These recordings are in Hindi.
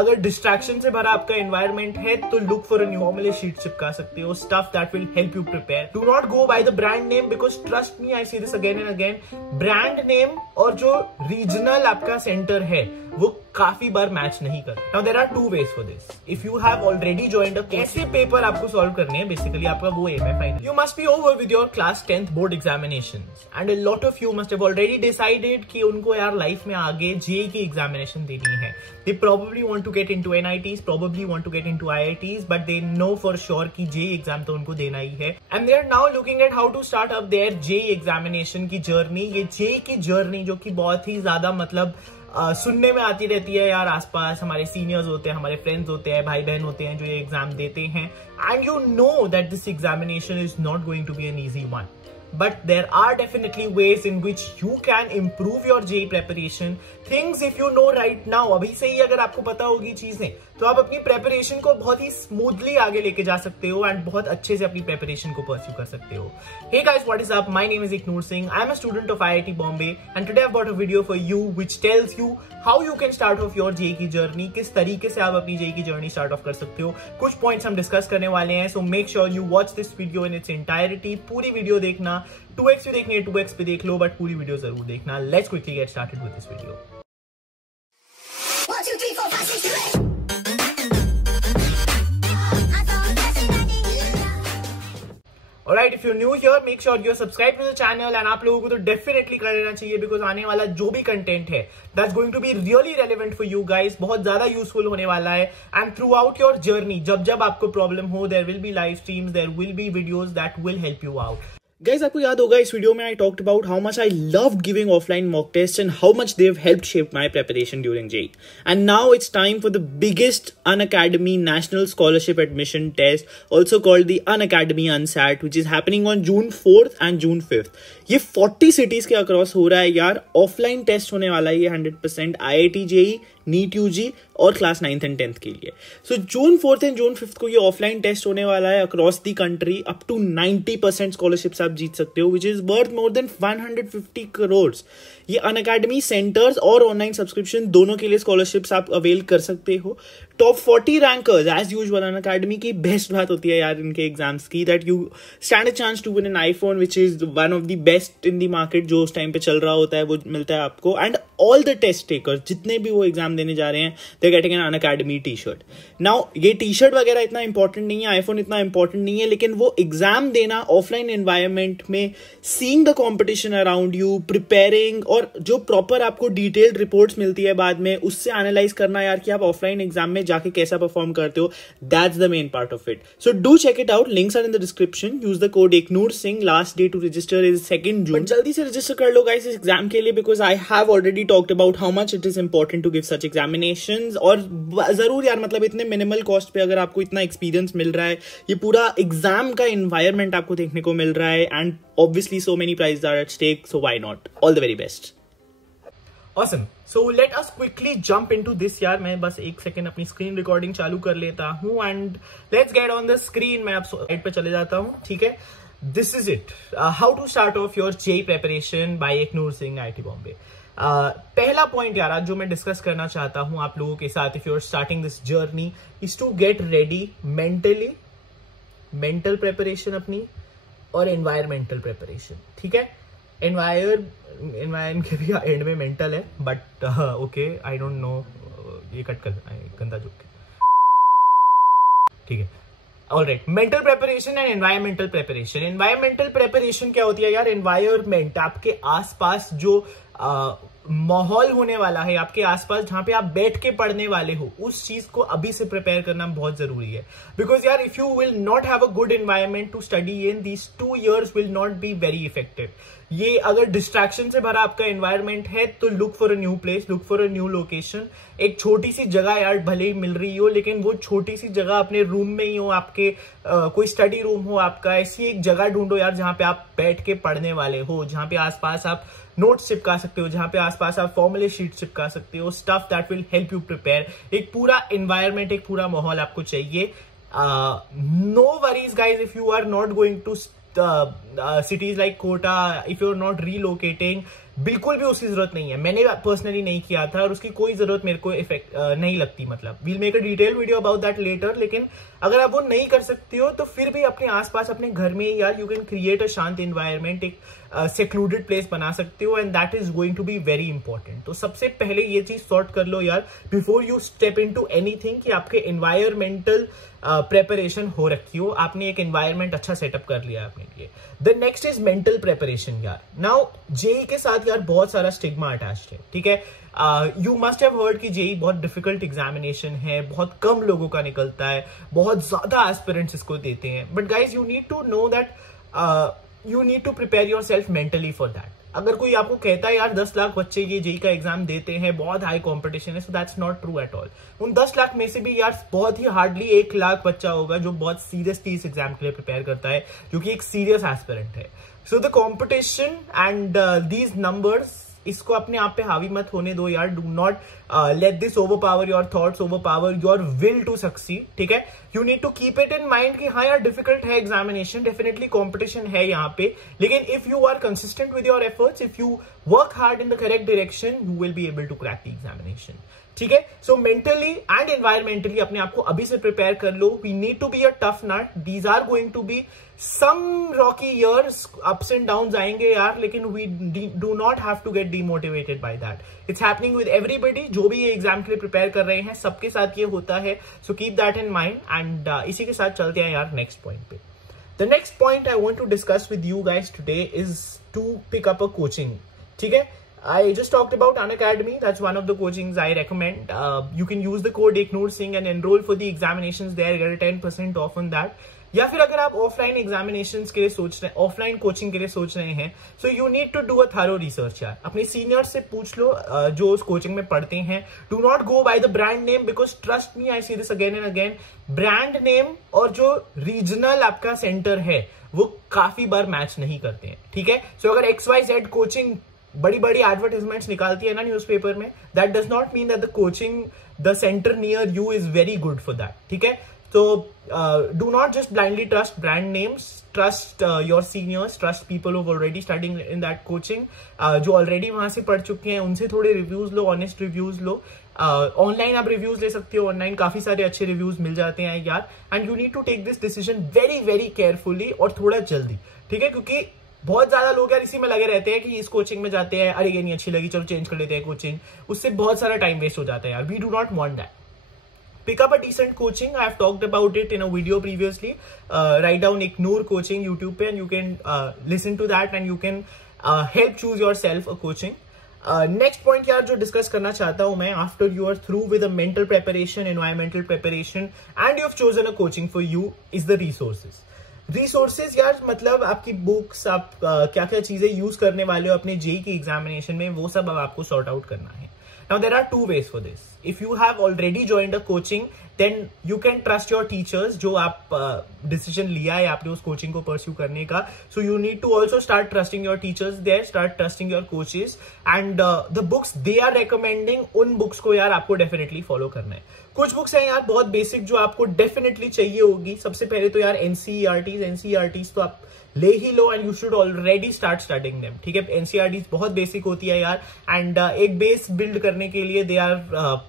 अगर डिस्ट्रैक्शन से भरा आपका एनवायरमेंट है तो look for a new formula sheet चिपका सकते हो, stuff that will help you prepare. Do not go by the brand name because trust me, I see this again and again, brand name और जो रीजनल आपका सेंटर है वो काफी बार मैच नहीं कर। Now there are two ways for this. If you have already joined a, कैसे पेपर आपको सॉल्व करने हैं, बेसिकली आपका वो एम है final. You must be over with your class 10th board examinations and a lot of you must have already decided कि उनको यार लाइफ में आगे जेईई की एग्जामिनेशन देनी है। They probably want to get into NITs, probably want to get into IITs, but they know for sure कि JEE एग्जाम तो उनको देना ही है। And they are now looking at how to start up their JEE examination की जर्नी। ये JEE की जर्नी जो कि बहुत ही ज्यादा मतलब सुनने में आती रहती है यार, आसपास हमारे सीनियर्स होते हैं, हमारे फ्रेंड्स होते हैं, भाई बहन होते हैं जो ये एग्जाम देते हैं। And you know that this examination is not going to be an easy one, but there are definitely ways in which you can improve your JEE preparation. Things if you know right now, अभी से ही अगर आपको पता होगी चीजें तो आप अपनी प्रेपरेशन को बहुत ही स्मूथली आगे लेके जा सकते हो एंड बहुत अच्छे से अपनी प्रेपरेशन को परस्यू कर सकते हो। Hey guys, what is up? My name is Iknoor Singh. I am a student of IIT Bombay and today I've got a video for you which tells you how you can start off your JEE की जर्नी, किस तरीके से आप अपनी JEE की जर्नी स्टार्ट ऑफ कर सकते हो। कुछ पॉइंट्स हम डिस्कस करने वाले हैं, so make sure you watch this video in its entirety. पूरी वीडियो देखना, 2x भी देखनी है 2x भी देख लो, बट पूरी वीडियो जरूर देखना। Let's quickly get started with this video. 1 2 3 4 5 6 7 Alright, if you're new here, make sure you're subscribed to the channel and आप लोगों को तो definitely कर लेना चाहिए because आने वाला जो भी content है that's going to be really relevant for you guys, बहुत ज्यादा useful होने वाला है। and throughout your journey जब आपको problem हो, there will be live streams, there will be videos that will help you out. Guys, आपको याद होगा इस वीडियो में I talked about how much I loved giving offline mock tests and how much they've helped shape my preparation during JEE. And now it's time for the biggest Unacademy National Scholarship Admission Test, also called the Unacademy UNSAT, which is happening on June 4th and June 5th. ये 40 cities के अक्रॉस हो रहा है यार। ऑफलाइन टेस्ट होने वाला है ये 100% IIT JEE, नीट यूजी और क्लास 9th and 10th के लिए। सो जून 4th एंड जून 5th को ये ऑफलाइन टेस्ट होने वाला है across the country. Up to 90% scholarships आप जीत सकते हो, which is worth more than 150 crore. ये अनअकैडमी सेंटर्स और ऑनलाइन सब्सक्रिप्शन दोनों के लिए स्कॉलरशिप्स आप अवेल कर सकते हो। Top 40 rankers as usual. Unacademy की बेस्ट बात होती है यार इनके एग्जाम्स की, that you stand a chance to win an iPhone which is one of the best in the market. जो उस टाइम पे चल रहा होता है वो मिलता है आपको। And all the test takers जितने भी वो एग्जाम देने जा रहे हैं, they getting an Unacademy T shirt. Now ये टी शर्ट वगैरह इतना इंपॉर्टेंट नहीं है, आईफोन इतना इंपॉर्टेंट नहीं है, लेकिन वो एग्जाम देना ऑफलाइन एनवायरमेंट में, seeing the competition around you, preparing, और जो प्रॉपर आपको डिटेल्ड रिपोर्ट्स मिलती है बाद में, उससे एनालाइज करना यार कि आप ऑफलाइन एग्जाम में जाके कैसा परफॉर्म करते हो, that's the main part of it. So do check it out, links are in the description. Use the code Eknoor Singh. Last day to register is 2 June. जल्दी से रजिस्टर कर लो गाइस इस एग्जाम के लिए, because I have already talked about how much it is important to give such examinations. और जरूर यार मतलब इतने मिनिमल कॉस्ट पे अगर आपको इतना एक्सपीरियंस मिल रहा है, ये पूरा एग्जाम का एनवायरनमेंट आपको देखने को मिल रहा है, and obviously so many prizes are at stake, so why not. All the very best. Awesome. So let us quickly jump into this यार। मैं बस एक सेकेंड अपनी स्क्रीन रिकॉर्डिंग चालू कर लेता हूँ and let's get on the screen. मैं अब साइड पे चले जाता हूँ, ठीक है। This is it, how to start off your JEE preparation by Eknoor Singh, IIT Bombay. पहला पॉइंट यार जो मैं डिस्कस करना चाहता हूँ आप लोगों के साथ, if you are starting this journey, is to get ready mentally, mental preparation अपनी, और एनवायरमेंटल प्रेपरेशन, ठीक है। एनवायरमेंट के भी एंड में मेंटल है, but okay, I don't know, ये कट कर गंदा जोक, ठीक है। Alright, mental preparation and environmental preparation. Environmental preparation क्या होती है यार? एनवायरमेंट, आपके आसपास जो माहौल होने वाला है आपके आसपास, जहां पे आप बैठ के पढ़ने वाले हो, उस चीज को अभी से प्रिपेयर करना बहुत जरूरी है। बिकॉज यार if you will not have a good environment to study in, these 2 years will not be very effective. ये अगर डिस्ट्रैक्शन से भरा आपका एनवायरमेंट है तो look for a new place, look for a new location. एक छोटी सी जगह यार भले ही मिल रही हो, लेकिन वो छोटी सी जगह अपने रूम में ही हो, आपके कोई स्टडी रूम हो आपका, ऐसी एक जगह ढूंढो यार जहां पे आप बैठ के पढ़ने वाले हो, जहां पे आसपास आप नोट्स चिपका सकते हो, जहां पे आसपास आप फॉर्मूले शीट चिपका सकते हो, stuff that will help you prepare. एक पूरा एनवायरमेंट, एक पूरा माहौल आपको चाहिए। No worries guys if you are not going to cities like Kota, if you're not relocating, बिल्कुल भी उसकी जरूरत नहीं है। मैंने पर्सनली नहीं किया था और उसकी कोई जरूरत मेरे को इफेक्ट नहीं लगती। मतलब we'll make a detail video about that later. लेकिन अगर आप वो नहीं कर सकती हो तो फिर भी अपने आसपास अपने घर में यार यू कैन क्रिएट अ शांत एनवायरनमेंट, एक सेक्लूडेड प्लेस बना सकते हो, and that is going to be very important. तो सबसे पहले ये चीज सॉर्ट कर लो यार before you step into anything, कि आपके एनवायरमेंटल प्रेपरेशन हो रखी हो, आपने एक एनवायरमेंट अच्छा सेटअप कर लिया है अपने लिए। The next is mental preparation यार। नाउ जेई के साथ यार बहुत सारा स्टिग्मा अटैच्ड है, ठीक है। यू मस्ट हैव हर्ड कि जेई बहुत डिफिकल्ट एग्जामिनेशन है, बहुत कम लोगों का निकलता है, बहुत ज्यादा एस्पिरेंट्स इसको देते हैं। But guys you need to know that you need to prepare yourself mentally for that. अगर कोई आपको कहता है यार 10 लाख बच्चे ये जेई का एग्जाम देते हैं, बहुत हाई कंपटीशन है, so that's not true at all. उन 10 लाख में से भी यार बहुत ही हार्डली 1 लाख बच्चा होगा जो बहुत सीरियसली इस एग्जाम के लिए प्रिपेयर करता है, जो कि एक सीरियस एस्पिरेंट है। So the competition and these numbers, इसको अपने आप पे हावी मत होने दो यार। Do not let this overpower your thoughts, overpower your will to succeed, ठीक है। You need to keep it in mind कि हाँ यार डिफिकल्ट है एग्जामिनेशन, डेफिनेटली कॉम्पिटिशन है यहाँ पे, लेकिन if you are consistent with your efforts, if you work hard in the correct direction, you will be able to crack the examination, ठीक है। सो मेंटली एंड एनवायरमेंटली अपने आप को अभी से प्रिपेयर कर लो। We need to be a tough nut. These are going to be some rocky years, ups and downs आएंगे यार, लेकिन we do not have to get demotivated by that. It's happening with everybody. जो भी ये एग्जाम के लिए प्रिपेयर कर रहे हैं सबके साथ ये होता है। So keep that in mind and इसी के साथ चलते हैं यार नेक्स्ट पॉइंट पे। The next point I want to discuss with you guys today is to pick up a coaching, ठीक है। I just talked about Unacademy. That's one of the coachings I recommend. You can use the code Eknoor Singh and enroll for the examinations there. Get a 10% off on that. या फिर अगर आप ऑफलाइन एग्जामिनेशंस के लिए सोच रहे हैं, ऑफलाइन कोचिंग के लिए सोच रहे हैं, so you need to do a thorough research यार। अपने सीनियर्स से पूछ लो जो उस कोचिंग में पढ़ते हैं। Do not go by the brand name, because trust me, I see this again and again, brand name और जो रीजनल आपका सेंटर है वो काफी बार मैच नहीं करते हैं, ठीक है। सो अगर XYZ कोचिंग बड़ी बड़ी एडवर्टाइजमेंट्स निकालती है ना न्यूज़पेपर में, that does not mean that the coaching, the centre near you is very good for that, ठीक है। तो do not just blindly trust brand names, trust your seniors, trust people who already studying in that coaching, जो ऑलरेडी वहां से पढ़ चुके हैं, उनसे थोड़े रिव्यूज लो, ऑनेस्ट रिव्यूज लो। ऑनलाइन आप रिव्यूज ले सकते हो, ऑनलाइन काफी सारे अच्छे रिव्यूज मिल जाते हैं यार। And you need to take this decision very very carefully और थोड़ा जल्दी, ठीक है, क्योंकि बहुत ज्यादा लोग यार इसी में लगे रहते हैं कि इस कोचिंग में जाते हैं, अरे ये नहीं अच्छी लगी चलो चेंज कर लेते हैं कोचिंग, उससे बहुत सारा टाइम वेस्ट हो जाता है यार। We do not want that. Pick up a decent coaching. I have talked about it in a video previously. Write down Eknoor coaching YouTube पे, and you can listen to that and you can help choose yourself a coaching. Next point यार जो डिस्कस करना चाहता हूं मैं, after you are through with a mental preparation, environmental preparation and you have chosen a coaching for you, is the resources. Resources यार मतलब आपकी बुक्स, आप क्या क्या चीजें यूज करने वाले हो अपने जेई की एग्जामिनेशन में, वो सब अब आपको सॉर्ट आउट करना है। Now there are two ways for this. If you have already joined a coaching, then you can trust your teachers जो आप decision लिया है आपने उस coaching को pursue करने का. So you need to also start trusting your teachers there, start trusting your coaches and the books they are recommending, उन books को यार आपको definitely follow करना है. कुछ बुक्स हैं यार बहुत बेसिक जो आपको डेफिनेटली चाहिए होगी. सबसे पहले तो यार एनसीईआरटीज तो आप ले ही लो and you should already start studying them, ठीक है. एनसीईआरटीज बहुत बेसिक होती है यार एंड एक बेस बिल्ड करने के लिए they are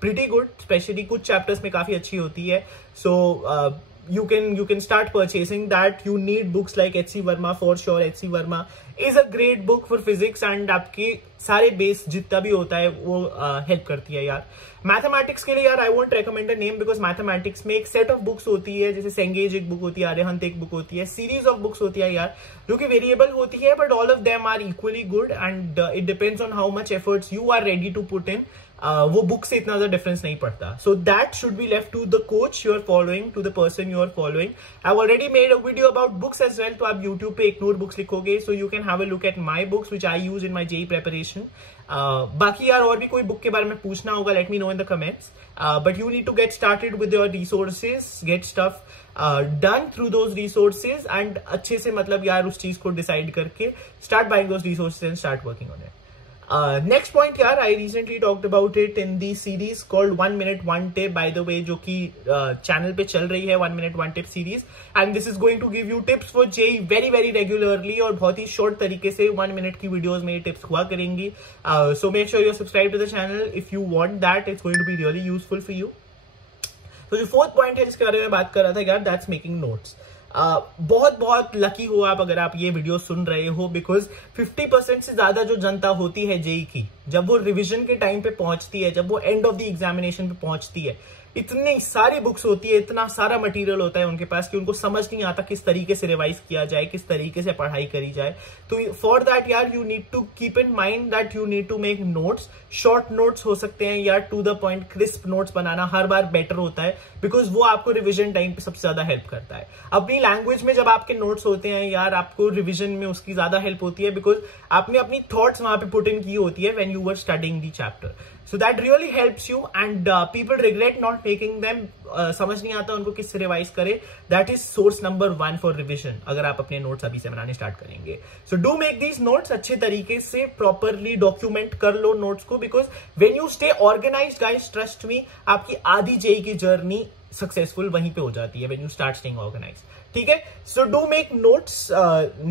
pretty good, specially कुछ चैप्टर्स में काफी अच्छी होती है. सो you can start purchasing that. You need books like H.C. Verma for sure. H.C. Verma is a great book for physics and आपके सारे बेस जितना भी होता है वो हेल्प करती है यार. मैथमेटिक्स के लिए यार I won't recommend a name because mathematics में एक सेट ऑफ बुक्स होती है, जैसे सेंगेज एक बुक होती है, आर्यहंत एक बुक होती है, सीरीज ऑफ बुक्स होती है यार जो कि वेरिएबल होती है but all of them are equally good and it depends on how much efforts you are ready to put in. वो बुक से इतना ज्यादा डिफरेंस नहीं पड़ता. So that should be left to the coach you are following, to the person you are following. I already made a video about books as well, तो आप यूट्यूब पे Eknoor बुक्स लिखोगे so you can have a look at my books which I use in my JEE preparation. बाकी यार और भी कोई बुक के बारे में पूछना होगा, let me know in the comments. But you need to get started with your resources, get stuff done through those resources and अच्छे से मतलब यार उस चीज को डिसाइड करके start buying those resources and start working on it. Next point यार, I recently talked about it in the series called 1 Minute 1 Tip, by the way, जो कि चैनल पे चल रही है 1 Minute 1 Tip series, and this is going to give you tips for JEE very very regularly, और बहुत ही short तरीके से 1 minute की videos में ये tips हुआ करेंगी. So make sure you subscribe to the channel if you want that. It's going to be really useful for you. तो जो फोर्थ पॉइंट है जिसके बारे में बात कर रहा था यार, दैट्स मेकिंग नोट्स. बहुत बहुत लकी हो आप अगर आप ये वीडियो सुन रहे हो, बिकॉज 50% से ज्यादा जो जनता होती है जेई की, जब वो रिवीजन के टाइम पे पहुंचती है, जब वो एंड ऑफ द एग्जामिनेशन पे पहुंचती है, इतनी सारी बुक्स होती है, इतना सारा मटेरियल होता है उनके पास कि उनको समझ नहीं आता किस तरीके से रिवाइज किया जाए, किस तरीके से पढ़ाई करी जाए. तो फॉर दैट यार, you need to keep in mind that you need to make notes. Short notes हो सकते हैं यार, to the point crisp notes बनाना हर बार बेटर होता है, बिकॉज वो आपको रिविजन टाइम पे सबसे ज्यादा हेल्प करता है. अपनी लैंग्वेज में जब आपके नोट्स होते हैं यार, आपको रिविजन में उसकी ज्यादा हेल्प होती है, बिकॉज आपने अपनी थॉट्स वहां पे पुट इन की होती है when you were studying the chapter. So that really helps you, and people regret not making them. समझ नहीं आता उनको किससे रिवाइज करे. That is source number 1 for revision. अगर आप अपने नोट्स अभी से बनाने स्टार्ट करेंगे, so do make these notes. अच्छे तरीके से properly document कर लो नोट्स को, because when you stay organized, guys, trust me, आपकी आधी जेई की जर्नी सक्सेसफुल वहीं पे हो जाती है when you start staying organized. ठीक है, so do make notes.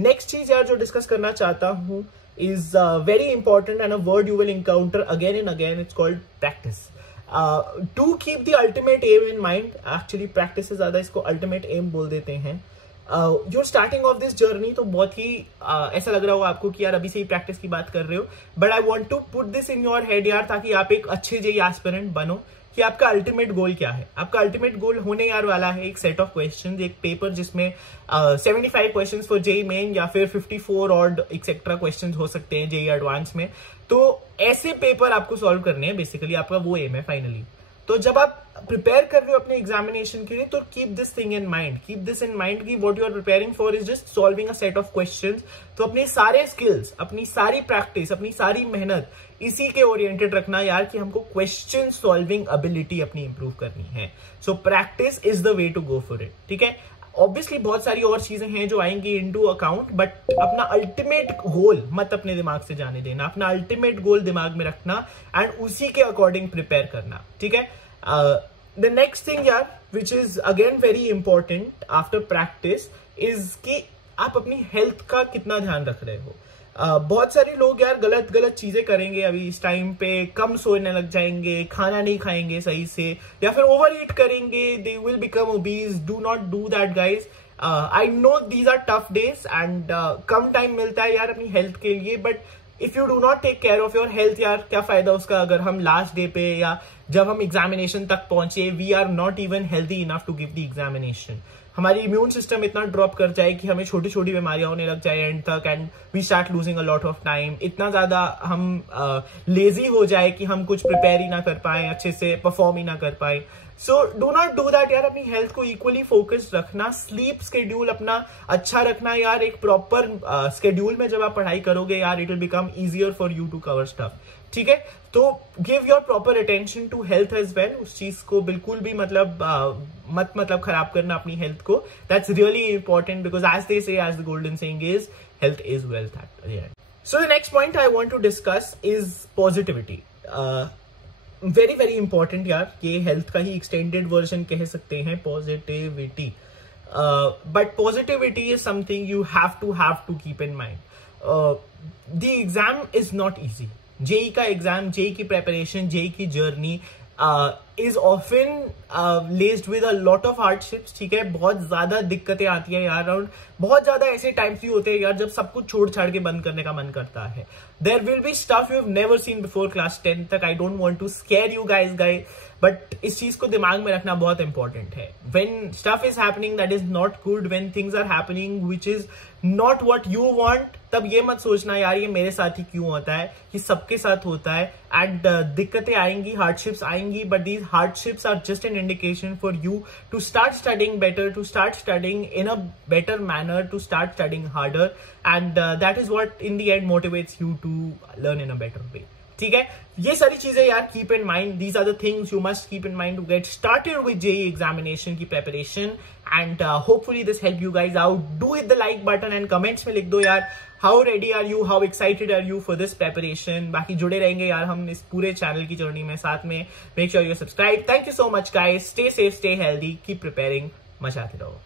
Next चीज यार जो डिस्कस करना चाहता हूं is very important, and a word you will encounter again and again. It's called practice. To keep the ultimate aim in mind, actually practice से ज्यादा इसको ultimate aim बोल देते हैं. You're starting off this journey, तो बहुत ही ऐसा लग रहा हो आपको कि यार अभी से ही प्रैक्टिस की बात कर रहे हो, but I want to put this in your head यार, ताकि आप एक अच्छे जेई एस्पिरेंट बनो. कि आपका अल्टीमेट गोल क्या है. आपका अल्टीमेट गोल होने यार वाला है एक सेट ऑफ क्वेश्चंस, एक पेपर जिसमें 75 क्वेश्चंस फॉर जेई मेन, या फिर 54 और एक्सेट्रा क्वेश्चंस हो सकते हैं जेई एडवांस में. तो ऐसे पेपर आपको सॉल्व करने हैं, बेसिकली आपका वो एम है फाइनली. तो जब आप प्रिपेयर कर रहे हो अपने एग्जामिनेशन के लिए, तो keep this thing in mind, keep this in mind कि what you are preparing for is just solving a set of questions. तो अपने सारे स्किल्स, अपनी सारी प्रैक्टिस, अपनी सारी मेहनत इसी के ओरिएंटेड रखना यार, कि हमको क्वेश्चन सॉल्विंग एबिलिटी अपनी इंप्रूव करनी है. So practice is the way to go for it. ठीक है, ऑब्वियसली बहुत सारी और चीजें हैं जो आएंगी इनटू अकाउंट, बट अपना अल्टीमेट गोल मत अपने दिमाग से जाने देना. अपना अल्टीमेट गोल दिमाग में रखना एंड उसी के अकॉर्डिंग प्रिपेयर करना. ठीक है, द नेक्स्ट थिंग यार, which is again very important after practice, is कि आप अपनी हेल्थ का कितना ध्यान रख रहे हो. बहुत सारे लोग यार गलत गलत चीजें करेंगे अभी इस टाइम पे. कम सोने लग जाएंगे, खाना नहीं खाएंगे सही से, या फिर ओवर ईट करेंगे, they will become obese. Do not do that guys. I know these are tough days and come time मिलता है यार अपनी हेल्थ के लिए, but if you do not take care of your health यार, क्या फायदा उसका अगर हम लास्ट डे पे या जब हम एग्जामिनेशन तक पहुंचे, we are not even healthy enough to give the examination. हमारी इम्यून सिस्टम इतना ड्रॉप कर जाए कि हमें छोटी छोटी बीमारियां होने लग जाए एंड तक, and we start losing a lot of time. इतना ज्यादा हम लेजी हो जाए कि हम कुछ प्रिपेयर ही ना कर पाए, अच्छे से परफॉर्म ही ना कर पाए. So do not do that यार. अपनी हेल्थ को इक्वली फोकस्ड रखना, स्लीप स्केड्यूल अपना अच्छा रखना यार. एक प्रॉपर स्केड्यूल में जब आप पढ़ाई करोगे यार, it will become easier for you to cover stuff. ठीक है, तो give your proper attention to health as well. उस चीज को बिल्कुल भी मतलब खराब करना अपनी हेल्थ को. That's really important, because as they say, as the golden saying is, health is wealth at the end. So the next point I want to discuss is positivity. Very very important यार. ये हेल्थ का ही एक्सटेंडेड वर्जन कह सकते हैं, positivity. But positivity is something you have to keep in mind. The exam is not easy. JEE का एग्जाम, जेई की प्रेपरेशन, जेई की journey is often laced with a lot of hardships. ठीक है, बहुत ज्यादा दिक्कतें आती है यार. और बहुत ज्यादा ऐसे टाइम्स भी होते हैं यार जब सब कुछ छोड़ छाड़ के बंद करने का मन करता है. There will be stuff you have never seen before class 10 तक. I don't want to scare you guys, but इस चीज को दिमाग में रखना बहुत इंपॉर्टेंट है. When stuff is happening that is not good, when things are happening which is not what you want, तब ये मत सोचना यार ये मेरे साथ ही क्यों होता है. ये सबके साथ होता है. एंड दिक्कतें आएंगी, हार्डशिप्स आएंगी, but these hardships are just an indication for you to start studying better, to start studying in a better manner, to start studying harder, and that is what in the end motivates you to learn in a better way. ठीक है, ये सारी चीजें यार keep in mind, these are the things you must keep in mind to get started with JEE examination की preparation. And hopefully this help you guys out. Do hit the like button and comments में लिख दो यार how ready are you, how excited are you for this preparation. बाकी जुड़े रहेंगे यार हम इस पूरे चैनल की जर्नी में साथ में। Make sure you subscribe. Thank you so much guys, stay safe, stay healthy, keep preparing, मचाते रहो।